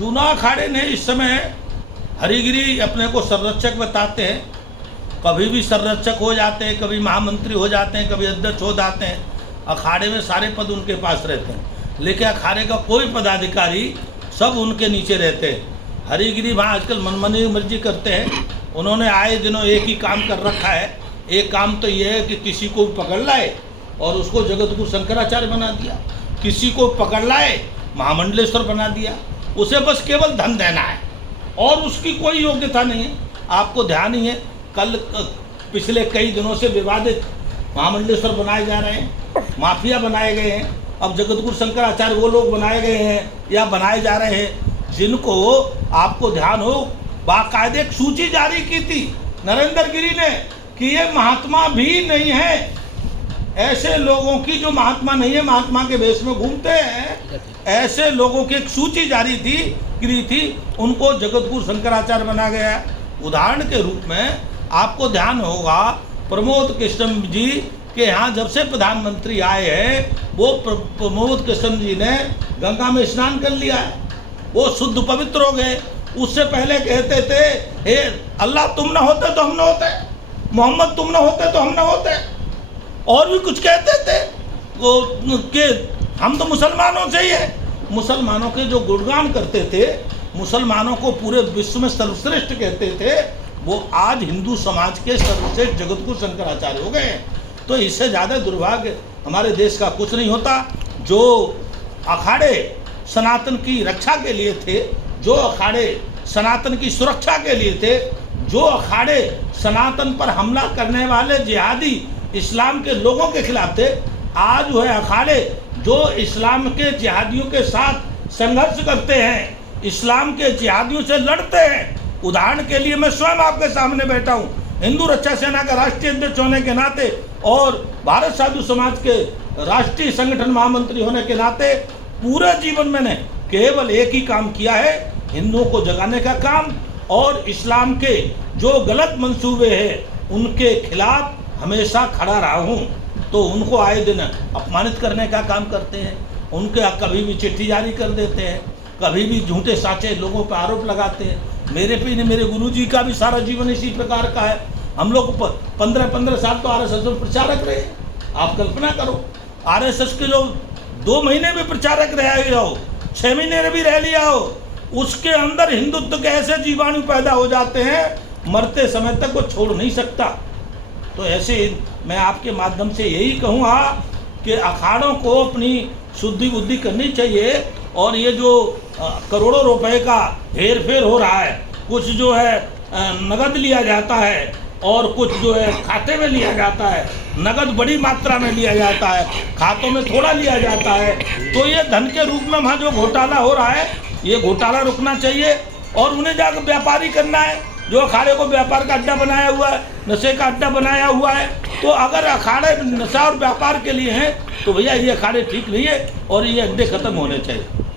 जूना अखाड़े ने इस समय हरिगिरी अपने को संरक्षक बताते हैं, कभी भी संरक्षक हो जाते हैं, कभी महामंत्री हो जाते हैं, कभी अध्यक्ष हो जाते हैं। अखाड़े में सारे पद उनके पास रहते हैं, लेकिन अखाड़े का कोई पदाधिकारी सब उनके नीचे रहते हैं। हरिगिरी वहाँ आजकल मनमानी मर्जी करते हैं। उन्होंने आए दिनों एक ही काम कर रखा है। एक काम तो ये है कि किसी को पकड़ लाए और उसको जगतगुरु शंकराचार्य बना दिया, किसी को पकड़ लाए महामंडलेश्वर बना दिया। उसे बस केवल धन देना है और उसकी कोई योग्यता नहीं है। आपको ध्यान ही है, कल पिछले कई दिनों से विवादित महामंडलेश्वर बनाए जा रहे हैं, माफिया बनाए गए हैं। अब जगतगुरु शंकराचार्य वो लोग बनाए गए हैं या बनाए जा रहे हैं जिनको, आपको ध्यान हो, बाकायदे एक सूची जारी की थी नरेंद्र गिरी ने कि ये महात्मा भी नहीं है। ऐसे लोगों की जो महात्मा नहीं है, महात्मा के वेश में घूमते हैं, ऐसे लोगों की एक सूची जारी थी, उनको जगतगुरु शंकराचार्य बना गया। उदाहरण के रूप में आपको ध्यान होगा प्रमोद कृष्ण जी के यहाँ जब से प्रधानमंत्री आए हैं, वो प्रमोद कृष्ण जी ने गंगा में स्नान कर लिया है, वो शुद्ध पवित्र हो गए। उससे पहले कहते थे, हे अल्लाह तुम न होते तो हम न होते, मोहम्मद तुम न होते तो हम न होते, और भी कुछ कहते थे वो कि हम तो मुसलमानों से ही है। मुसलमानों के जो गुणगान करते थे, मुसलमानों को पूरे विश्व में सर्वश्रेष्ठ कहते थे, वो आज हिंदू समाज के सर्वश्रेष्ठ जगतगुरु शंकराचार्य हो गए हैं। तो इससे ज़्यादा दुर्भाग्य हमारे देश का कुछ नहीं होता। जो अखाड़े सनातन की रक्षा के लिए थे, जो अखाड़े सनातन की सुरक्षा के लिए थे, जो अखाड़े सनातन पर हमला करने वाले जिहादी इस्लाम के लोगों के खिलाफ थे, आज वो है अखाड़े जो इस्लाम के जिहादियों के साथ संघर्ष करते हैं, इस्लाम के जिहादियों से लड़ते हैं। उदाहरण के लिए मैं स्वयं आपके सामने बैठा हूँ, हिंदू रक्षा सेना का राष्ट्रीय अध्यक्ष होने के नाते और भारत साधु समाज के राष्ट्रीय संगठन महामंत्री होने के नाते पूरे जीवन मैंने केवल एक ही काम किया है, हिंदुओं को जगाने का काम, और इस्लाम के जो गलत मंसूबे हैं उनके खिलाफ हमेशा खड़ा रहा हूँ। तो उनको आए दिन अपमानित करने का काम करते हैं, उनके कभी भी चिट्ठी जारी कर देते हैं, कभी भी झूठे साचे लोगों पर आरोप लगाते हैं। मेरे पे नहीं, मेरे गुरुजी का भी सारा जीवन इसी प्रकार का है। हम लोग 15-15 साल तो आरएसएस में प्रचारक रहे। आप कल्पना करो, आरएसएस के जो 2 महीने भी प्रचारक रह हो, 6 महीने भी रह लिया हो, उसके अंदर हिंदुत्व के ऐसे जीवाणु पैदा हो जाते हैं, मरते समय तक वो छोड़ नहीं सकता। तो ऐसे मैं आपके माध्यम से यही कहूँगा कि अखाड़ों को अपनी शुद्धि बुद्धि करनी चाहिए। और ये जो करोड़ों रुपए का हेर फेर हो रहा है, कुछ जो है नगद लिया जाता है और कुछ जो है खाते में लिया जाता है, नगद बड़ी मात्रा में लिया जाता है, खातों में थोड़ा लिया जाता है, तो ये धन के रूप में वहाँ जो घोटाला हो रहा है, ये घोटाला रुकना चाहिए और उन्हें जाकर व्यापारी करना है। जो अखाड़े को व्यापार का अड्डा बनाया हुआ है, नशे का अड्डा बनाया हुआ है, तो अगर अखाड़े नशा और व्यापार के लिए हैं तो भैया ये अखाड़े ठीक नहीं है और ये अड्डे खत्म होने चाहिए।